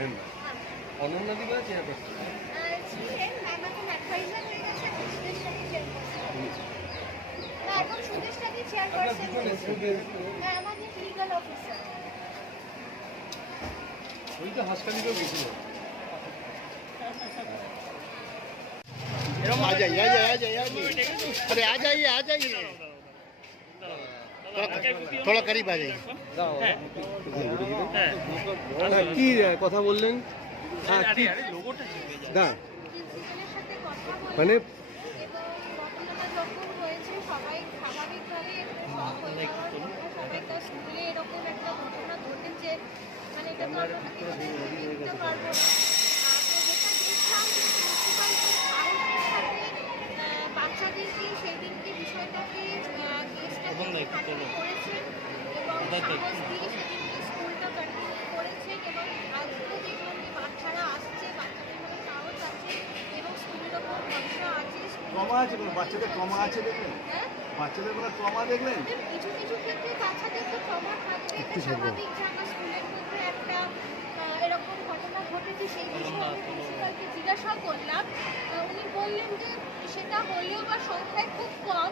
member Ananya দিবা chairperson ছিলেন ma'am এখন অ্যাডভাইজার হয়ে গেছে সুদেশ সাথী চেয়ারপারসন না এখন সুদেশ সাথী চেয়ারপারসন না আমাদের লিগ্যাল অফিসার ওই তো হাসপাতালেও গেছিল आ जाइए अरे आ जाइए थोड़ा करीब आ जाइए কি কথা বললেন না মানে ঘটনাটা যখন হয়েছে সবাই স্বাভাবিকভাবে সবাই তার স্কুলে এরকম একটা ঘটনা ঘটেছে মানে এটা তো আমরা কিছুতেই দিতে পারবো না বাচ্চাদেরকে সেদিনকে বিষয়টাকে করেছেন এবং সাহস দিয়ে সেদিনকে স্কুলটা কন্টিনিউ করেছেন এবং আজকেও দেখলাম যে বাচ্চারা আসছে বাচ্চাদের মধ্যে সাহস আছে এবং স্কুলের ওপর ভরসা আছে ট্রমা আছে কোনো বাচ্চাদের ট্রমা আছে দেখলেন বাচ্চাদের কোনো ট্রমা দেখলেন কিছু কিছু ক্ষেত্রে বাচ্চাদের তো ট্রমা থাকবে এটা স্বাভাবিক যে আমার স্কুলের মধ্যে একটা এরকম ঘটনা ঘটেছে সেই বিষয়ে আমি প্রিন্সিপালকে জিজ্ঞাসা করলাম উনি বললেন যে সেটা হলেও বা সংখ্যায় খুব কম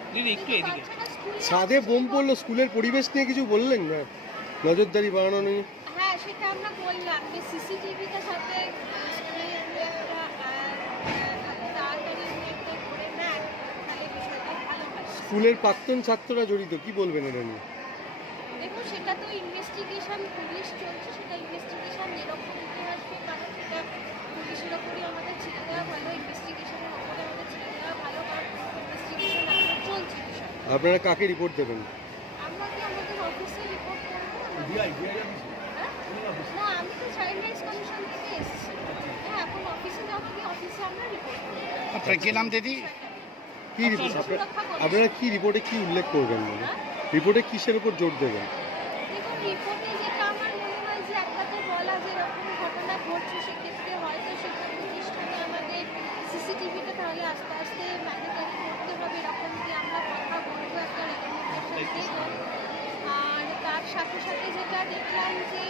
বাচ্চারা স্কুলে ছাদে বোম পড়লো স্কুলের পরিবেশ নিয়ে কিছু বললেন না নজরদারি বাড়ানো নিয়ে হ্যাঁ সেটা আমরা বললাম যে সিসিটিভিটার সাথে তাড়াতাড়ি একটা করে নেন তাহলে বিষয়টা ভালো হয় স্কুলের প্রাক্তন ছাত্ররা জড়িত কি বলবেন এটা নিয়ে দেখুন সেটা তো ইনভেস্টিগেশন পুলিশ চলছে সেটা ইনভেস্টিগেশন যেরকম দিতে আসবে কারণ সেটা পুলিশের ওপরই আমাদের ছেড়ে দেওয়া ভালো ইনভেস্টিগেশনের ওপরে আমাদের ছেড়ে দেওয়া ভালো কারণ ইনভেস্টিগেশন এখন চলছে বিষয় আপনারা কাকে রিপোর্ট দেবেন আমরা কি আমাদের অফিসে রিপোর্ট করবো না আমি তো চাইল্ড রাইটস কমিশন থেকে এসেছি হ্যাঁ এখন অফিসে যাবো কি অফিসে আমরা রিপোর্ট করবো আপনার কি নাম দিদি কি রিপোর্ট আপনারা কি রিপোর্টে কি উল্লেখ করবেন মানে রিপোর্টে কিসের উপর জোর দেবেন দেখুন রিপোর্টে যেটা আমার মনে হয় যে একটা তো বলা যে এরকম ঘটনা ঘটছে সেক্ষেত্রে হয়তো সেটা প্রতিষ্ঠানে আমাদের সিসিটিভিটা তাহলে আস্তে আস্তে ম্যান্ডেটরি করতে হবে এরকম যে আমরা কথা বলবো একটা রেকমেন্ডেশন দেব আর তার সাথে সাথে যেটা দেখলাম যে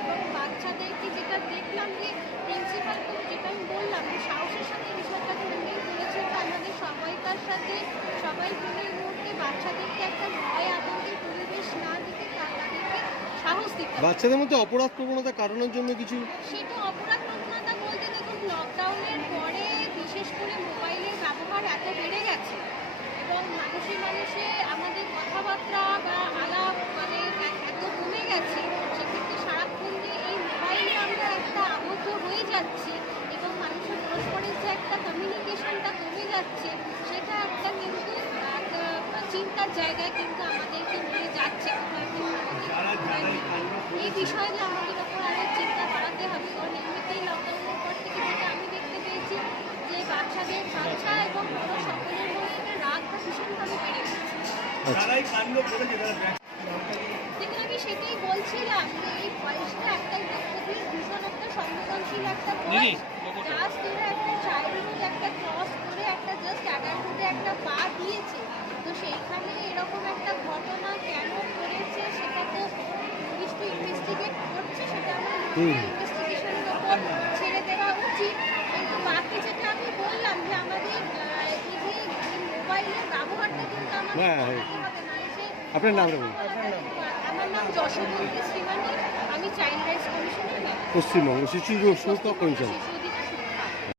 এবং বাচ্চাদেরকে যেটা দেখলাম যে প্রিন্সিপাল তো যেটা আমি বললাম যে সাহসের সাথে বিষয়টাকে উল্লেখ করেছে আমাদের সবাইকার সাথে সবাই মিলে এই মুহূর্তে বাচ্চাদেরকে একটা ভয় আতঙ্কের পরিবেশ না দিতে তাদেরকে সাহস দিতে বাচ্চাদের মধ্যে অপরাধ প্রবণতা কারণের জন্য কিছু সেটা অপরাধ প্রবণতা বলতে দেখুন লকডাউনের পরে বিশেষ করে মোবাইলের ব্যবহার এত বেড়ে গেছে এবং মানুষে আমাদের কথাবার্তা বা আলাপ মানে এত কমে গেছে সেক্ষেত্রে সারাক্ষণ যে এই মোবাইলে আমরা একটা আবদ্ধ হয়ে যাচ্ছি এবং মানুষের পরস্পরের যে একটা কমিউনিকেশনটা কমে যাচ্ছে সেটা একটা কিন্তু চিন্তার জায়গায় কিন্তু আমাদেরকে নিয়ে যাচ্ছে এই বিষয়ে আমাদের ওপর আরও চিন্তা বাড়াতে হবে কারণ এমনিতেই লকডাউনের পর থেকে যেটা আমি দেখতে পেয়েছি যে বাচ্চা এবং বড় সকলের মধ্যে রাগটা ভীষণভাবে বেড়ে গেছে দেখুন আমি সেটাই বলছিলাম যে এই বয়সটা একটা খুবই ভীষণ একটা সংবেদনশীল একটা বয়স জাস্ট এরা একটা চাইল্ডহুড একটা ক্রস করে একটা জাস্ট অ্যাডাল্টহুডে একটা পা দিয়েছে তো সেইখানে এরকম একটা ঘটনা কেন করেছে সেটা তো পুলিশ তো ইনভেস্টিগেট করছে সেটা আমার ইনভেস্টিগেশনের ওপর ছেড়ে দেওয়া উচিত কিন্তু বাকি যেটা আমি বললাম যে আমাদের এই যে মোবাইলের ব্যবহারটা কিন্তু আমাদের হবে না যে আপনার নাম বলুন আমার নাম যশোবন্তী শ্রীমানি আমি চাইল্ড রাইটস কমিশনের পশ্চিমবঙ্গ শিশু সুরক্ষা কমিশন